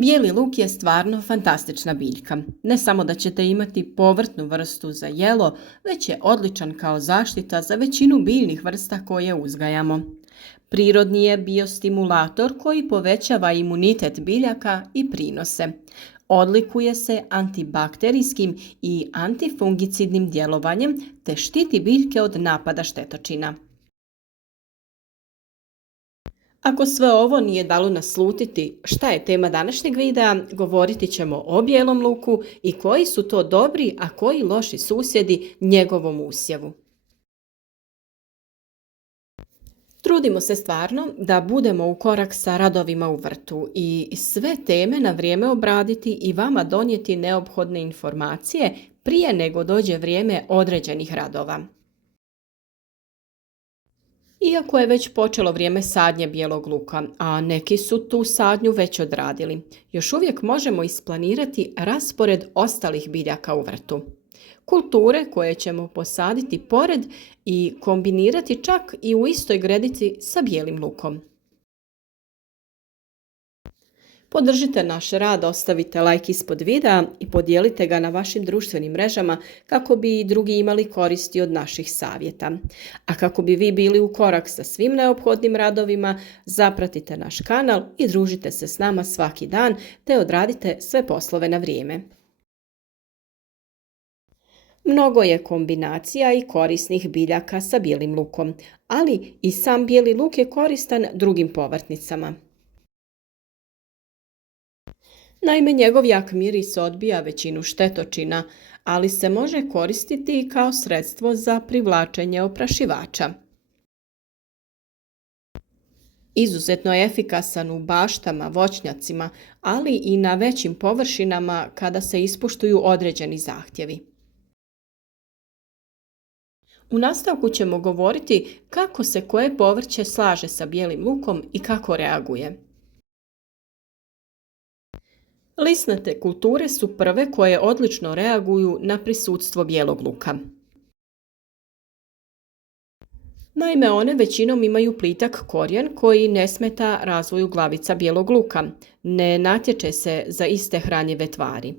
Bijeli luk je stvarno fantastična biljka. Ne samo da ćete imati povrtnu vrstu za jelo, već je odličan kao zaštita za većinu biljnih vrsta koje uzgajamo. Prirodni je biostimulator koji povećava imunitet biljaka i prinose. Odlikuje se antibakterijskim i antifungicidnim djelovanjem te štiti biljke od napada štetočina. Ako sve ovo nije dalo naslutiti šta je tema današnjeg videa, govoriti ćemo o bijelom luku i koji su to dobri, a koji loši susjedi njegovom usjevu. Trudimo se stvarno da budemo u korak sa radovima u vrtu i sve teme na vrijeme obraditi i vama donijeti neophodne informacije prije nego dođe vrijeme određenih radova. Iako je već počelo vrijeme sadnje bijelog luka, a neki su tu sadnju već odradili, još uvijek možemo isplanirati raspored ostalih biljaka u vrtu. Kulture koje ćemo posaditi pored i kombinirati čak i u istoj gredici sa bijelim lukom. Podržite naš rad, ostavite like ispod videa i podijelite ga na vašim društvenim mrežama kako bi i drugi imali koristi od naših savjeta. A kako bi vi bili u korak sa svim neophodnim radovima, zapratite naš kanal i družite se s nama svaki dan te odradite sve poslove na vrijeme. Mnogo je kombinacija i korisnih biljaka sa bijelim lukom, ali i sam bijeli luk je koristan drugim povrtnicama. Naime, njegov jak miris odbija većinu štetočina, ali se može koristiti i kao sredstvo za privlačenje oprašivača. Izuzetno je efikasan u baštama, voćnjacima, ali i na većim površinama kada se ispuštuju određeni zahtjevi. U nastavku ćemo govoriti kako se koje povrće slaže sa bijelim lukom i kako reaguje. Lisnate kulture su prve koje odlično reaguju na prisustvo bijelog luka. Naime, one većinom imaju plitak korijen koji ne smeta razvoju glavica bijelog luka, ne natječe se za iste hranjive tvari.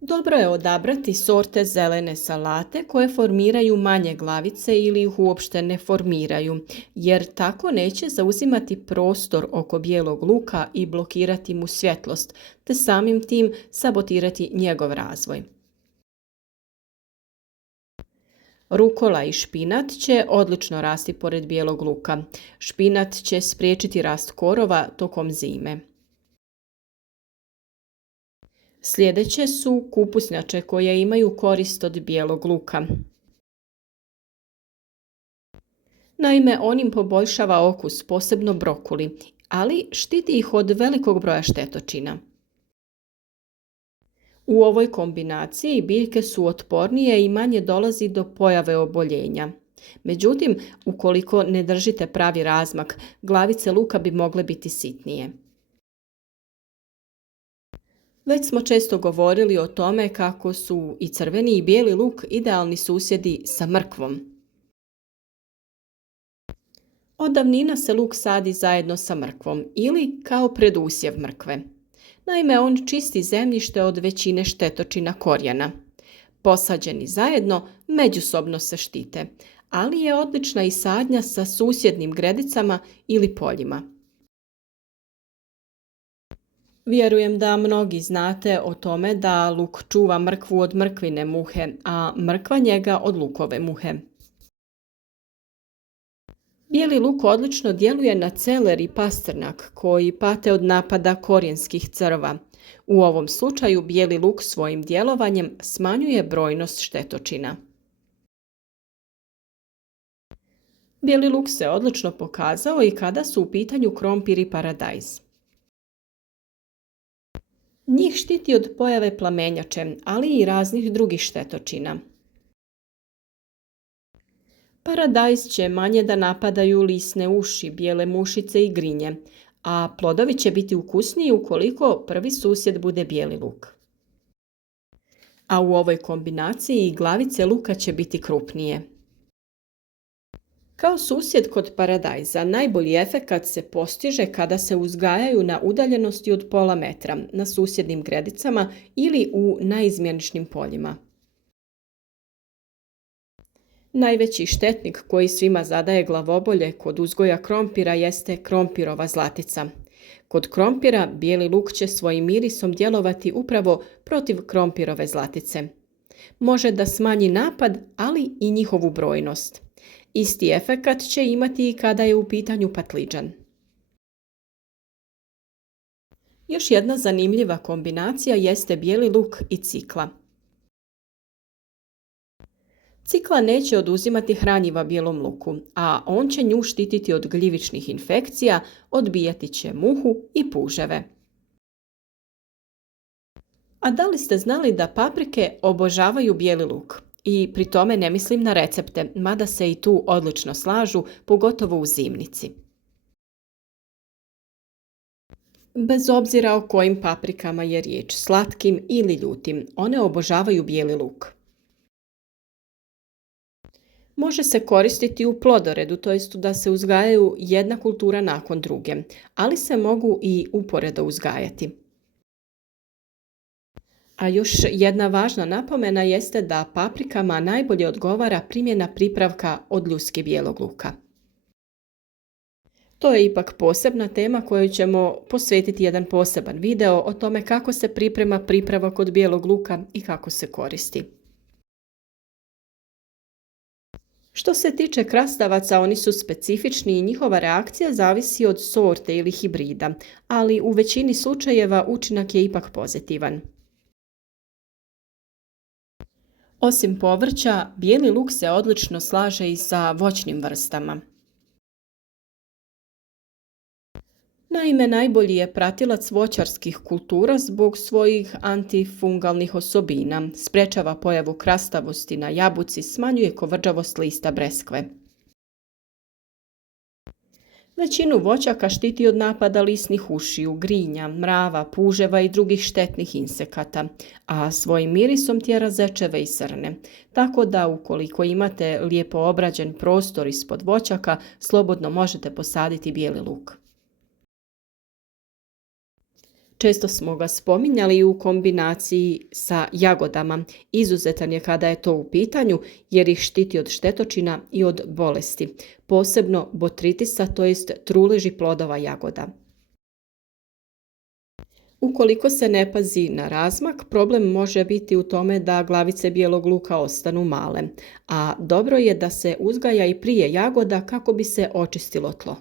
Dobro je odabrati sorte zelene salate koje formiraju manje glavice ili ih uopšte ne formiraju, jer tako neće zauzimati prostor oko bijelog luka i blokirati mu svjetlost, te samim tim sabotirati njegov razvoj. Rukola i špinat će odlično rasti pored bijelog luka. Špinat će spriječiti rast korova tokom zime. Sljedeće su kupusnjače koje imaju korist od bijelog luka. Naime, on im poboljšava okus, posebno brokuli, ali štiti ih od velikog broja štetočina. U ovoj kombinaciji biljke su otpornije i manje dolazi do pojave oboljenja. Međutim, ukoliko ne držite pravi razmak, glavice luka bi mogle biti sitnije. Već smo često govorili o tome kako su i crveni i bijeli luk idealni susjedi sa mrkvom. Od davnina se luk sadi zajedno sa mrkvom ili kao predusjev mrkve. Naime, on čisti zemljište od većine štetočina korijena. Posađeni zajedno, međusobno se štite, ali je odlična i sadnja sa susjednim gredicama ili poljima. Vjerujem da mnogi znate o tome da luk čuva mrkvu od mrkvine muhe, a mrkva njega od lukove muhe. Bijeli luk odlično djeluje na celer i pastrnak koji pate od napada korijenskih crva. U ovom slučaju bijeli luk svojim djelovanjem smanjuje brojnost štetočina. Bijeli luk se odlično pokazao i kada su u pitanju krompir i paradajz. Njih štiti od pojave plamenjače, ali i raznih drugih štetočina. Paradajz će manje da napadaju lisne uši, bijele mušice i grinje, a plodovi će biti ukusniji ukoliko prvi susjed bude bijeli luk. A u ovoj kombinaciji glavice luka će biti krupnije. Kao susjed kod paradajza, najbolji efekat se postiže kada se uzgajaju na udaljenosti od pola metra, na susjednim gredicama ili u naizmjeničnim poljima. Najveći štetnik koji svima zadaje glavobolje kod uzgoja krompira jeste krompirova zlatica. Kod krompira bijeli luk će svojim mirisom djelovati upravo protiv krompirove zlatice. Može da smanji napad, ali i njihovu brojnost. Isti efekat će imati i kada je u pitanju patliđan. Još jedna zanimljiva kombinacija jeste bijeli luk i cikla. Cikla neće oduzimati hranjiva bijelom luku, a on će nju štititi od gljivičnih infekcija, odbijati će muhu i puževe. A da li ste znali da paprike obožavaju bijeli luk? I pri tome ne mislim na recepte, mada se i tu odlično slažu, pogotovo u zimnici. Bez obzira o kojim paprikama je riječ, slatkim ili ljutim, one obožavaju bijeli luk. Može se koristiti u plodoredu, to jest da se uzgajaju jedna kultura nakon druge, ali se mogu i uporedo uzgajati. A još jedna važna napomena jeste da paprikama najbolje odgovara primjena pripravka od ljuski bijelog luka. To je ipak posebna tema koju ćemo posvetiti jedan poseban video o tome kako se priprema pripravak od bijelog luka i kako se koristi. Što se tiče krastavaca, oni su specifični i njihova reakcija zavisi od sorte ili hibrida, ali u većini slučajeva učinak je ipak pozitivan. Osim povrća, bijeli luk se odlično slaže i sa voćnim vrstama. Naime, najbolji je pratilac voćarskih kultura zbog svojih antifungalnih osobina, sprečava pojavu krastavosti na jabuci, smanjuje kovrđavost lista breskve. Većinu voćaka štiti od napada lisnih ušiju, grinja, mrava, puževa i drugih štetnih insekata, a svojim mirisom tjera zečeve i srne. Tako da ukoliko imate lijepo obrađen prostor ispod voćaka, slobodno možete posaditi bijeli luk. Često smo ga spominjali u kombinaciji sa jagodama. Izuzetan je kada je to u pitanju jer ih štiti od štetočina i od bolesti, posebno botritisa, to jest truleži plodova jagoda. Ukoliko se ne pazi na razmak, problem može biti u tome da glavice bijelog luka ostanu male, a dobro je da se uzgaja i prije jagoda kako bi se očistilo tlo.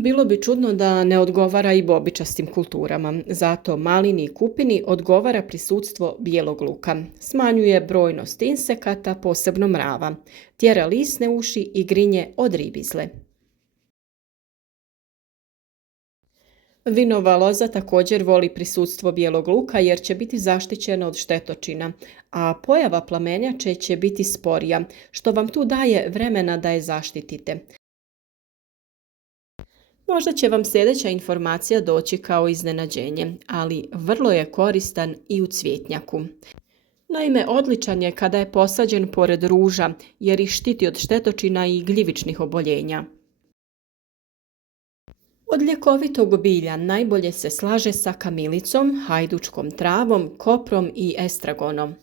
Bilo bi čudno da ne odgovara i bobičastim kulturama, zato malini i kupini odgovara prisutstvo bijelog luka. Smanjuje brojnost insekata, posebno mrava, tjera lisne uši i grinje od ribizle. Vinova loza također voli prisutstvo bijelog luka jer će biti zaštićena od štetočina, a pojava plamenjače će biti sporija, što vam tu daje vremena da je zaštitite. Možda će vam sljedeća informacija doći kao iznenađenje, ali vrlo je koristan i u cvjetnjaku. Naime, odličan je kada je posađen pored ruža jer ih štiti od štetočina i gljivičnih oboljenja. Od ljekovitog bilja najbolje se slaže sa kamilicom, hajdučkom travom, koprom i estragonom.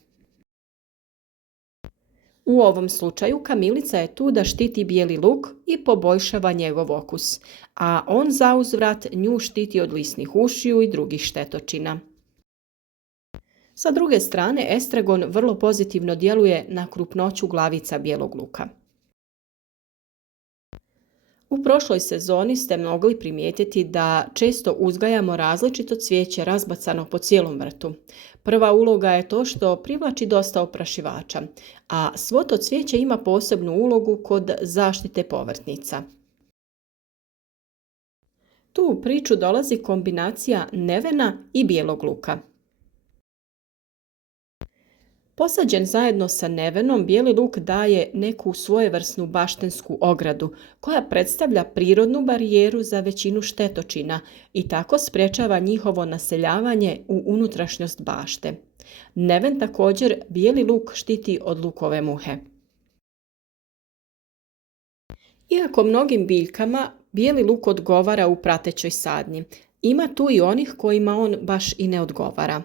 U ovom slučaju kamilica je tu da štiti bijeli luk i poboljšava njegov okus, a on zauzvrat nju štiti od lisnih ušiju i drugih štetočina. Sa druge strane, estragon vrlo pozitivno djeluje na krupnoću glavica bijelog luka. U prošloj sezoni ste mogli primijetiti da često uzgajamo različito cvijeće razbacano po cijelom vrtu. Prva uloga je to što privlači dosta oprašivača, a svo to cvijeće ima posebnu ulogu kod zaštite povrtnica. Tu u priču dolazi kombinacija nevena i bijelog luka. Posađen zajedno sa nevenom, bijeli luk daje neku svojevrsnu baštensku ogradu, koja predstavlja prirodnu barijeru za većinu štetočina i tako sprečava njihovo naseljavanje u unutrašnjost bašte. Neven također bijeli luk štiti od lukove muhe. Iako mnogim biljkama bijeli luk odgovara u pratećoj sadnji, ima tu i onih kojima on baš i ne odgovara.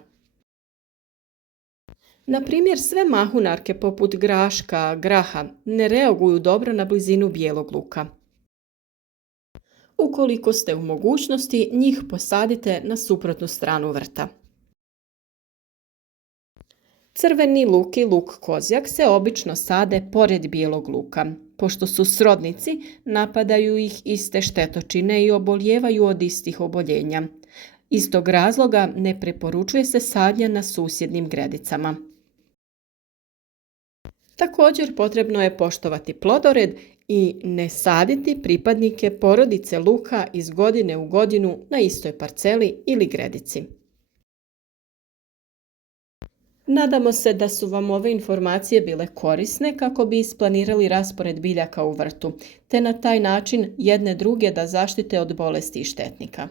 Na primjer, sve mahunarke poput graška, graha ne reaguju dobro na blizinu bijelog luka. Ukoliko ste u mogućnosti, njih posadite na suprotnu stranu vrta. Crveni luk i luk kozjak se obično sade pored bijelog luka. Pošto su srodnici, napadaju ih iste štetočine i obolijevaju od istih oboljenja. Iz tog razloga ne preporučuje se sadnja na susjednim gredicama. Također potrebno je poštovati plodored i ne saditi pripadnike porodice luka iz godine u godinu na istoj parceli ili gredici. Nadamo se da su vam ove informacije bile korisne kako bi isplanirali raspored biljaka u vrtu, te na taj način jedne druge da zaštite od bolesti i štetnika.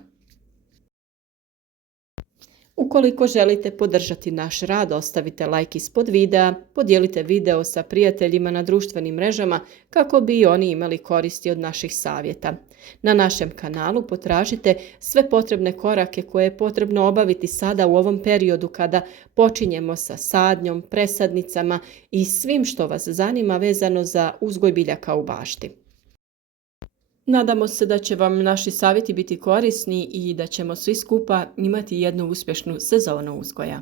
Ukoliko želite podržati naš rad, ostavite like ispod videa, podijelite video sa prijateljima na društvenim mrežama kako bi i oni imali koristi od naših savjeta. Na našem kanalu potražite sve potrebne korake koje je potrebno obaviti sada u ovom periodu kada počinjemo sa sadnjom, presadnicama i svim što vas zanima vezano za uzgoj biljaka u bašti. Nadamo se da će vam naši savjeti biti korisni i da ćemo svi skupa imati jednu uspješnu sezonu uzgoja.